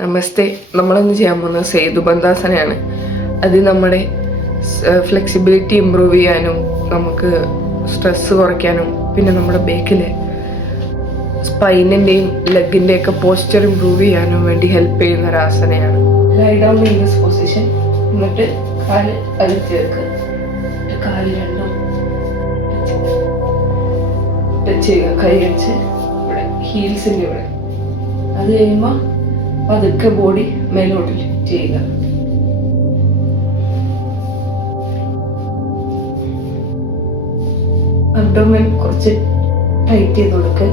നമസ്തേ. നമ്മളിന്ന് ചെയ്യാൻ പോകുന്നത് സേതുബന്ധാസനയാണ്. അത് നമ്മുടെ ഫ്ലെക്സിബിലിറ്റി ഇമ്പ്രൂവ് ചെയ്യാനും നമുക്ക് സ്ട്രെസ് കുറയ്ക്കാനും പിന്നെ നമ്മുടെ ബേക്കിലെ സ്പൈനിൻ്റെയും ലെഗിൻ്റെയൊക്കെ പോസ്ചർ ഇമ്പ്രൂവ് ചെയ്യാനും വേണ്ടി ഹെൽപ്പ് ചെയ്യുന്ന ഒരു ആസനയാണ്. Lie down in this position. എന്നിട്ട് കാല് അകത്ത് വെക്ക്. കാല് രണ്ടും ടച്ച് ചെയ്യുക. കൈ വെച്ച് ഇവിടെ ഹീൽസിൻ്റെ ഇവിടെ. അത് കഴിയുമ്പോൾ പതുക്കെ ബോഡി മേലോട്ട് ലിഫ്റ്റ് ചെയ്യുക. അബ്ഡോമൻ കുറച്ച് ടൈറ്റ് ചെയ്ത് കൊടുക്കുക.